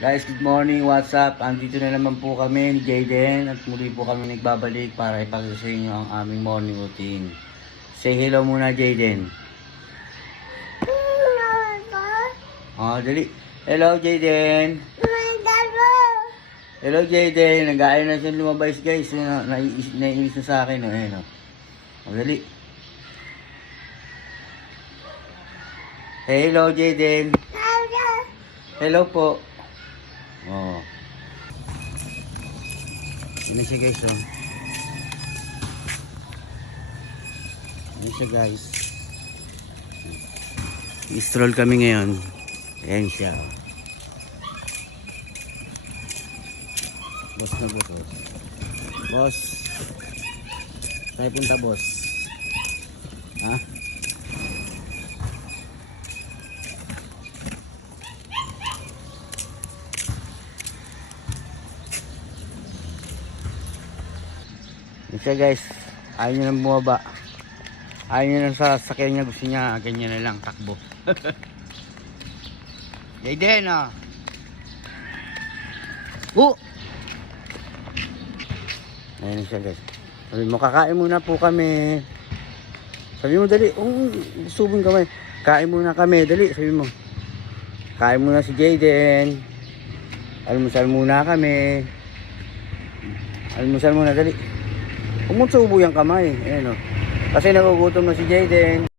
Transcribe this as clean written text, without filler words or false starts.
Guys, good morning, what's up? Andito na naman po kami ni Jayden at muli po kami nagbabalik para ipakita sa inyo ang aming morning routine. Say hello muna, Jayden. Oh, dali. Hello, Jayden. Hello, Jayden. Nag-aayon na siya lumabas, guys. Naiinis na sa akin. Ayan, oh, dali. Hello, Jayden. Hello po. Oh. Ini siya, guys, oh. Ini siya, guys. I-stroll kami ngayon. Ayan siya. Boss na boss. Boss. Tayo punta, boss. Ha? Ayan siya, guys. Ayaw nyo nang bumaba. Ayaw nyo nang sasakyan niya. Gusto niya ganyan na lang takbo. Jayden, ah. Oh! Ayan siya, guys. Sabi mo, kakain muna po kami. Sabi mo, dali. Subong kamay. Kain muna kami. Dali, sabi mo. Kain muna si Jayden. Almusal muna kami. Almusal muna, dali. Huwag mo subo yung kamay. Ayan, oh. Kasi nagugutom na si Jayden.